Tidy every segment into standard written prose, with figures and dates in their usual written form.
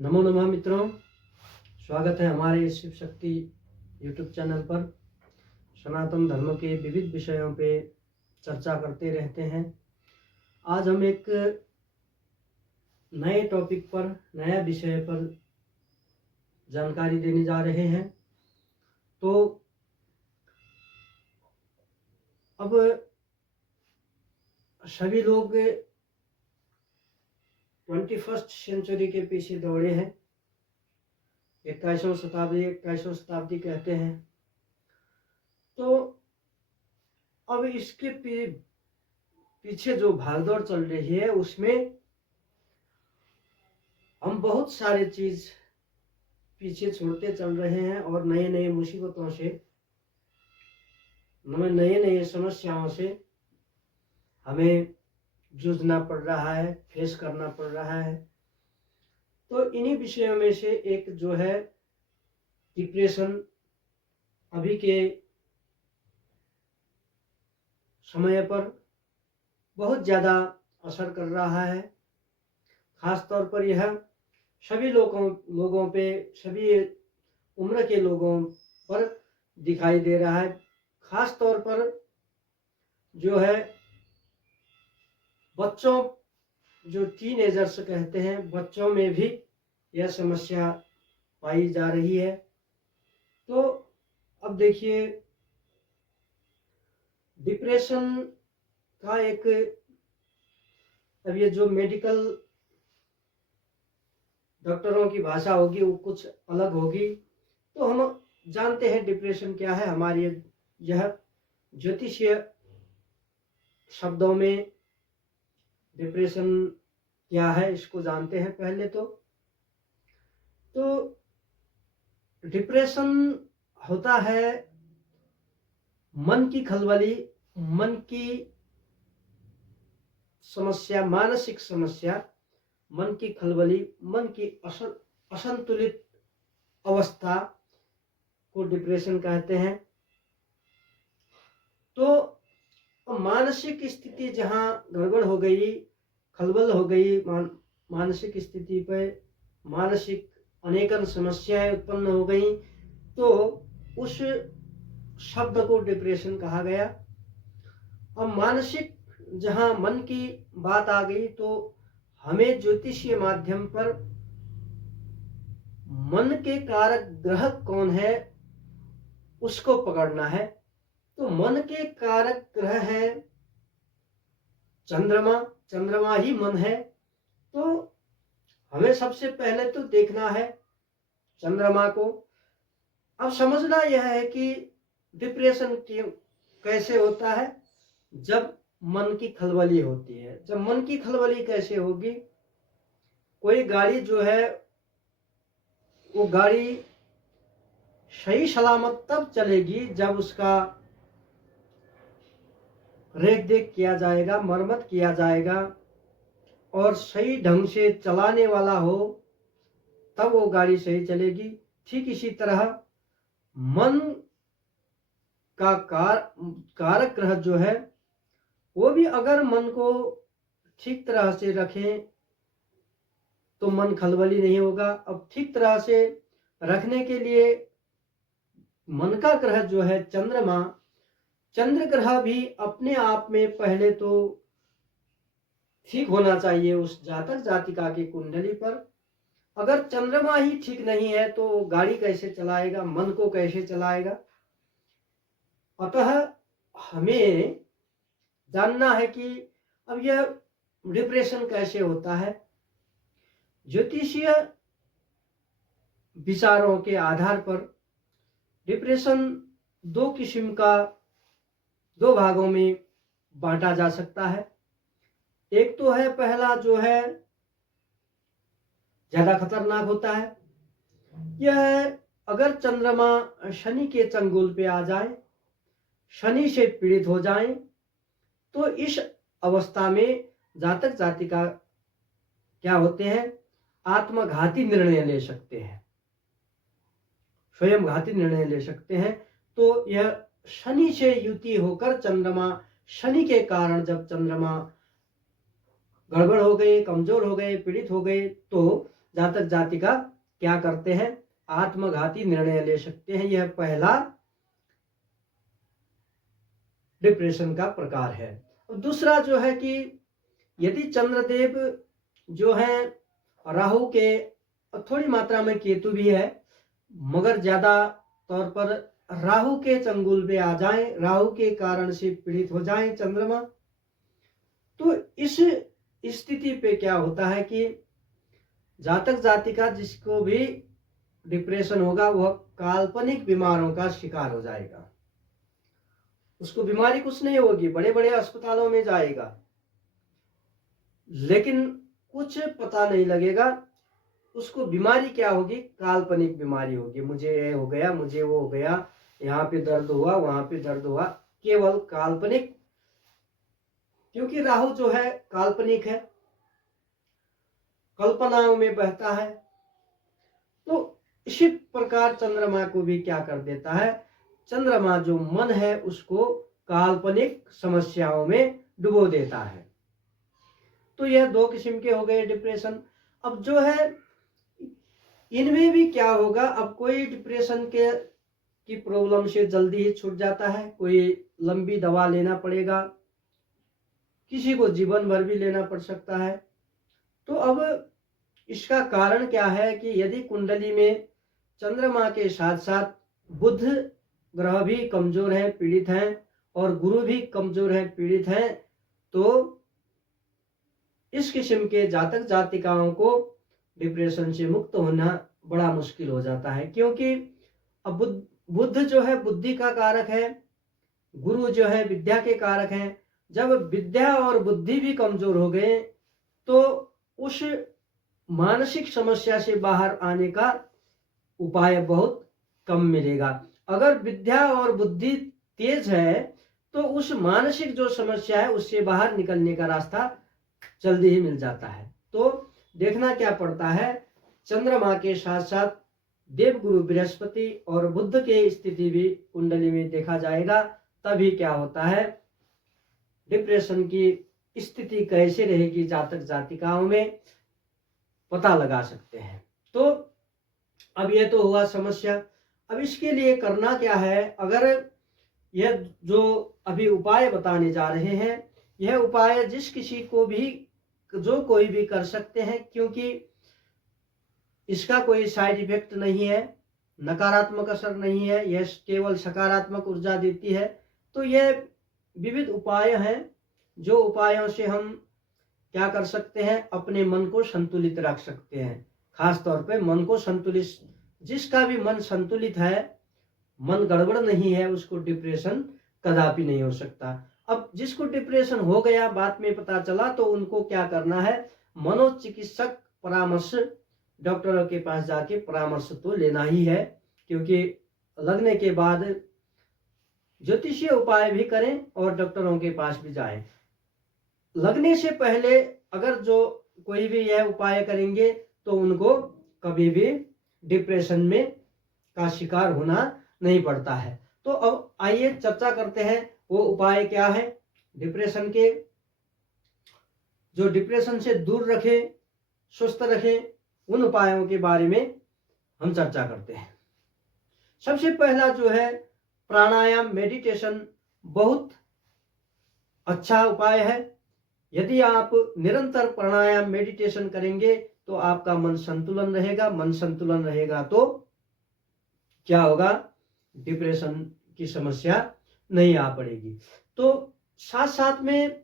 नमो नमः मित्रों, स्वागत है हमारे इस शिव शक्ति यूट्यूब चैनल पर। सनातन धर्म के विविध विषयों पे चर्चा करते रहते हैं। आज हम एक नए टॉपिक पर, नया विषय पर जानकारी देने जा रहे हैं। तो अब सभी लोग 21st सेंचुरी के पीछे दौड़े हैं। 21वीं शताब्दी कहते हैं। तो अब इसके पीछे जो भागदौड़ चल रही है उसमें हम बहुत सारे चीज पीछे छोड़ते चल रहे हैं और नए नए मुसीबतों से, नए नए समस्याओं से हमें जूझना पड़ रहा है, फेस करना पड़ रहा है। तो इन्हीं विषयों में से एक जो है डिप्रेशन, अभी के समय पर बहुत ज़्यादा असर कर रहा है। खास तौर पर यह सभी लोगों पे, सभी उम्र के लोगों पर दिखाई दे रहा है। खास तौर पर जो है बच्चों, जो टीनेजर्स कहते हैं, बच्चों में भी यह समस्या पाई जा रही है। तो अब देखिए, डिप्रेशन का एक, अब ये जो मेडिकल डॉक्टरों की भाषा होगी वो कुछ अलग होगी। तो हम जानते हैं डिप्रेशन क्या है। हमारी यह ज्योतिषीय शब्दों में डिप्रेशन क्या है इसको जानते हैं पहले। तो डिप्रेशन होता है मन की खलबली, मन की समस्या, मानसिक समस्या, मन की खलबली, मन की असंतुलित अवस्था को डिप्रेशन कहते हैं। तो मानसिक स्थिति जहाँ गड़बड़ हो गई, खलबल हो गई, मानसिक स्थिति पे मानसिक अनेकन समस्याएं उत्पन्न हो गई, तो उस शब्द को डिप्रेशन कहा गया। अब मानसिक जहाँ मन की बात आ गई तो हमें ज्योतिषीय माध्यम पर मन के कारक ग्रह कौन है उसको पकड़ना है। तो मन के कारक ग्रह है चंद्रमा, चंद्रमा ही मन है। तो हमें सबसे पहले तो देखना है चंद्रमा को। अब समझना यह है कि डिप्रेशन कैसे होता है, जब मन की खलबली होती है। जब मन की खलबली कैसे होगी, कोई गाड़ी जो है वो गाड़ी सही सलामत तब चलेगी जब उसका रेख देख किया जाएगा, मरम्मत किया जाएगा और सही ढंग से चलाने वाला हो, तब वो गाड़ी सही चलेगी। ठीक इसी तरह मन का कारक ग्रह जो है वो भी अगर मन को ठीक तरह से रखें तो मन खलबली नहीं होगा। अब ठीक तरह से रखने के लिए मन का ग्रह जो है चंद्रमा, चंद्र ग्रह भी अपने आप में पहले तो ठीक होना चाहिए उस जातक जातिका की कुंडली पर। अगर चंद्रमा ही ठीक नहीं है तो गाड़ी कैसे चलाएगा, मन को कैसे चलाएगा। अतः हमें जानना है कि अब यह डिप्रेशन कैसे होता है। ज्योतिषीय विचारों के आधार पर डिप्रेशन दो किस्म का, दो भागों में बांटा जा सकता है। एक तो है पहला जो है ज्यादा खतरनाक होता है। यह अगर चंद्रमा शनि के चंगुल पे आ जाए, शनि से पीड़ित हो जाए, तो इस अवस्था में जातक जातिका क्या होते हैं, आत्मघाती निर्णय ले सकते हैं, स्वयं घाती निर्णय ले सकते हैं। तो यह शनि से युति होकर चंद्रमा, शनि के कारण जब चंद्रमा गड़बड़ हो गए, कमजोर हो गए, पीड़ित हो गए, तो जातक जातिका क्या करते हैं, आत्मघाती निर्णय ले सकते हैं। यह पहला डिप्रेशन का प्रकार है। दूसरा जो है कि यदि चंद्रदेव जो है राहु के, थोड़ी मात्रा में केतु भी है, मगर ज्यादा तौर पर राहु के चंगुल पे आ जाएं, राहु के कारण से पीड़ित हो जाएं चंद्रमा, तो इस स्थिति पे क्या होता है कि जातक जातिका जिसको भी डिप्रेशन होगा वह काल्पनिक बीमारों का शिकार हो जाएगा। उसको बीमारी कुछ नहीं होगी, बड़े बड़े अस्पतालों में जाएगा, लेकिन कुछ पता नहीं लगेगा उसको बीमारी क्या होगी, काल्पनिक बीमारी होगी। मुझे ये हो गया, मुझे वो हो गया, यहाँ पे दर्द हुआ, वहां पे दर्द हुआ, केवल काल्पनिक, क्योंकि राहु जो है काल्पनिक है, कल्पनाओं में बहता है। तो इसी प्रकार चंद्रमा को भी क्या कर देता है, चंद्रमा जो मन है उसको काल्पनिक समस्याओं में डुबो देता है। तो यह दो किस्म के हो गए डिप्रेशन। अब जो है इनमें भी क्या होगा, अब कोई डिप्रेशन के की प्रॉब्लम से जल्दी ही छूट जाता है, कोई लंबी दवा लेना पड़ेगा, किसी को जीवन भर भी लेना पड़ सकता है। तो अब इसका कारण क्या है कि यदि कुंडली में चंद्रमा के साथ साथ बुध ग्रह भी कमजोर है, पीड़ित हैं, और गुरु भी कमजोर है, पीड़ित हैं, तो इस किस्म के जातक जातिकाओं को डिप्रेशन से मुक्त होना बड़ा मुश्किल हो जाता है। क्योंकि अब बुध जो है बुद्धि का कारक है, गुरु जो है विद्या के कारक हैं। जब विद्या और बुद्धि भी कमजोर हो गए तो उस मानसिक समस्या से बाहर आने का उपाय बहुत कम मिलेगा। अगर विद्या और बुद्धि तेज है तो उस मानसिक जो समस्या है उससे बाहर निकलने का रास्ता जल्दी ही मिल जाता है। तो देखना क्या पड़ता है, चंद्रमा के साथ साथ देवगुरु बृहस्पति और बुध के स्थिति भी कुंडली में देखा जाएगा, तभी क्या होता है, डिप्रेशन की स्थिति कैसे रहेगी जातक जातिकाओं में पता लगा सकते हैं। तो अब ये तो हुआ समस्या। अब इसके लिए करना क्या है, अगर यह जो अभी उपाय बताने जा रहे हैं, यह उपाय जिस किसी को भी, जो कोई भी कर सकते हैं, क्योंकि इसका कोई साइड इफेक्ट नहीं है, नकारात्मक असर नहीं है, यह केवल सकारात्मक ऊर्जा देती है। तो यह विविध उपाय हैं, जो उपायों से हम क्या कर सकते हैं, अपने मन को संतुलित रख सकते हैं। खास तौर पे मन को संतुलित, जिसका भी मन संतुलित है, मन गड़बड़ नहीं है, उसको डिप्रेशन कदापि नहीं हो सकता। अब जिसको डिप्रेशन हो गया बाद में पता चला, तो उनको क्या करना है, मनोचिकित्सक परामर्श, डॉक्टरों के पास जाके परामर्श तो लेना ही है, क्योंकि लगने के बाद ज्योतिषीय उपाय भी करें और डॉक्टरों के पास भी जाएं। लगने से पहले अगर जो कोई भी यह उपाय करेंगे तो उनको कभी भी डिप्रेशन में का शिकार होना नहीं पड़ता है। तो अब आइए चर्चा करते हैं वो उपाय क्या है डिप्रेशन के, जो डिप्रेशन से दूर रखे, स्वस्थ रखे, उन उपायों के बारे में हम चर्चा करते हैं। सबसे पहला जो है प्राणायाम, मेडिटेशन बहुत अच्छा उपाय है। यदि आप निरंतर प्राणायाम मेडिटेशन करेंगे तो आपका मन संतुलन रहेगा। मन संतुलन रहेगा तो क्या होगा, डिप्रेशन की समस्या नहीं आ पड़ेगी। तो साथ साथ में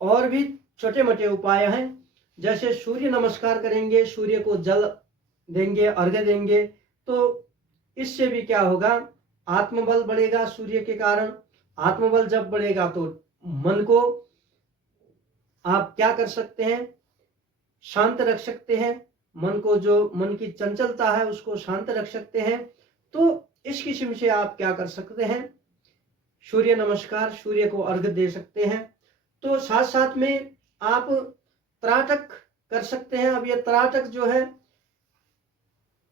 और भी छोटे मोटे उपाय हैं, जैसे सूर्य नमस्कार करेंगे, सूर्य को जल देंगे, अर्घ्य देंगे, तो इससे भी क्या होगा, आत्मबल बढ़ेगा। सूर्य के कारण आत्मबल जब बढ़ेगा तो मन को आप क्या कर सकते हैं, शांत रख सकते हैं। मन को, जो मन की चंचलता है उसको शांत रख सकते हैं। तो इस किस्म से आप क्या कर सकते हैं, सूर्य नमस्कार, सूर्य को अर्घ्य दे सकते हैं। तो साथ साथ में आप त्राटक कर सकते हैं। अब ये त्राटक जो है,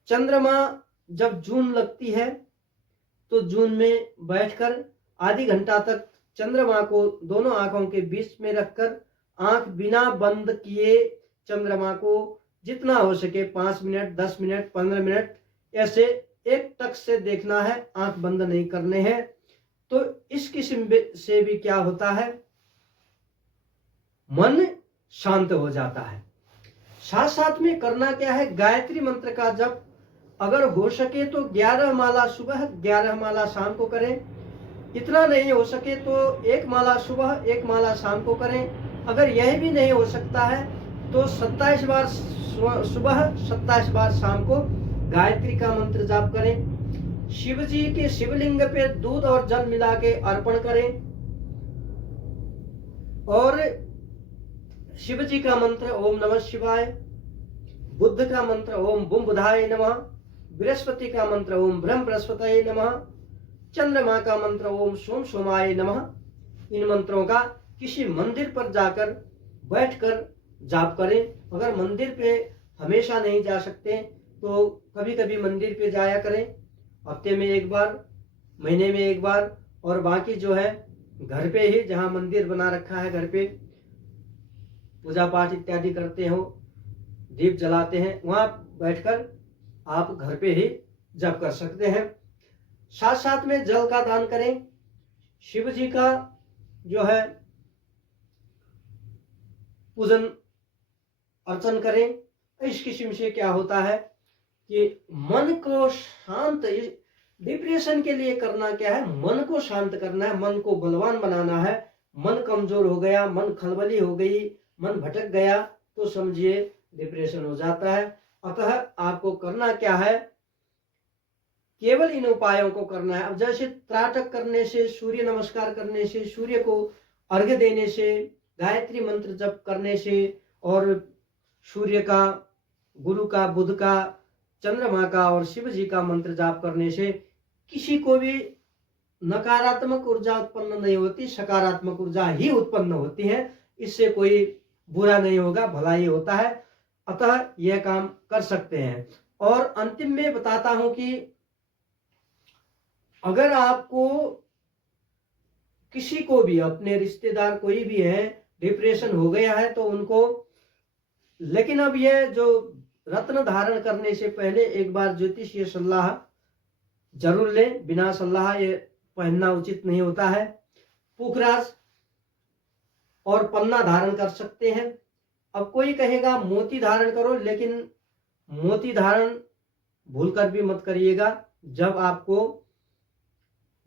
चंद्रमा जब जून लगती है तो जून में बैठकर आधी घंटा तक चंद्रमा को दोनों आंखों के बीच में रखकर, आंख बिना बंद किए चंद्रमा को जितना हो सके 5 मिनट, 10 मिनट, 15 मिनट ऐसे एक टक से देखना है, आंख बंद नहीं करने हैं। तो इस किस्म से भी क्या होता है, मन शांत हो जाता है। साथ साथ में करना क्या है, गायत्री मंत्र का जप अगर हो सके तो 11 माला सुबह, 11 माला शाम को करें। इतना नहीं हो सके तो 1 माला सुबह, 1 माला शाम को करें। अगर यह भी नहीं हो सकता है तो 27 बार सुबह, 27 बार शाम को गायत्री का मंत्र जाप करें। शिव जी के शिवलिंग पे दूध और जल मिला के अर्पण करें। और शिव जी का मंत्र ओम नमः शिवाय, बुद्ध का मंत्र ओम बुम बुधाय नमः, बृहस्पति का मंत्र ओम ब्रह्म बृहस्पतये नमः, चंद्रमा का मंत्र ओम सोम सोमाय नमः। इन मंत्रों का किसी मंदिर पर जाकर बैठकर जाप करें। अगर मंदिर पे हमेशा नहीं जा सकते तो कभी कभी मंदिर पे जाया करें, हफ्ते में 1 बार, महीने में 1 बार। और बाकी जो है घर पे ही, जहाँ मंदिर बना रखा है घर पे पूजा पाठ इत्यादि करते हो, दीप जलाते हैं, वहां बैठकर आप घर पे ही जप कर सकते हैं। साथ साथ में जल का दान करें। शिव जी का जो है पूजन अर्चन करें। इस किस्म से क्या होता है कि मन को शांत, डिप्रेशन के लिए करना क्या है, मन को शांत करना है, मन को बलवान बनाना है। मन कमजोर हो गया, मन खलबली हो गई, मन भटक गया तो समझिए डिप्रेशन हो जाता है। अतः आपको करना क्या है, केवल इन उपायों को करना है। अब जैसे त्राटक करने से, सूर्य नमस्कार करने से, सूर्य को अर्घ्य देने से, गायत्री मंत्र जप करने से और सूर्य का, गुरु का, बुध का, चंद्रमा का और शिव जी का मंत्र जाप करने से किसी को भी नकारात्मक ऊर्जा उत्पन्न नहीं होती, सकारात्मक ऊर्जा ही उत्पन्न होती है। इससे कोई बुरा नहीं होगा, भला ही होता है। अतः यह काम कर सकते हैं। और अंतिम में बताता हूं कि अगर आपको किसी को भी, अपने रिश्तेदार कोई भी है, डिप्रेशन हो गया है तो उनको, लेकिन अब यह जो रत्न धारण करने से पहले एक बार ज्योतिषीय सलाह जरूर लें। बिना सलाह ये पहनना उचित नहीं होता है। पुखराज और पन्ना धारण कर सकते हैं। अब कोई कहेगा मोती धारण करो, लेकिन मोती धारण भूलकर भी मत करिएगा। जब आपको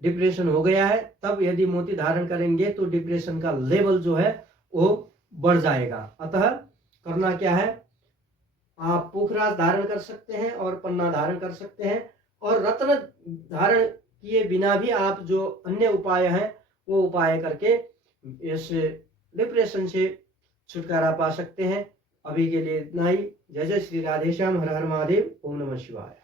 डिप्रेशन हो गया है तब यदि मोती धारण करेंगे तो डिप्रेशन का लेवल जो है वो बढ़ जाएगा। अतः करना क्या है, आप पुखराज धारण कर सकते हैं और पन्ना धारण कर सकते हैं। और रत्न धारण किए बिना भी आप जो अन्य उपाय हैं वो उपाय करके इस डिप्रेशन से छुटकारा पा सकते हैं। अभी के लिए इतना ही। जय जय श्री राधेश्याम, हर हर महादेव, ओम नमः शिवाय।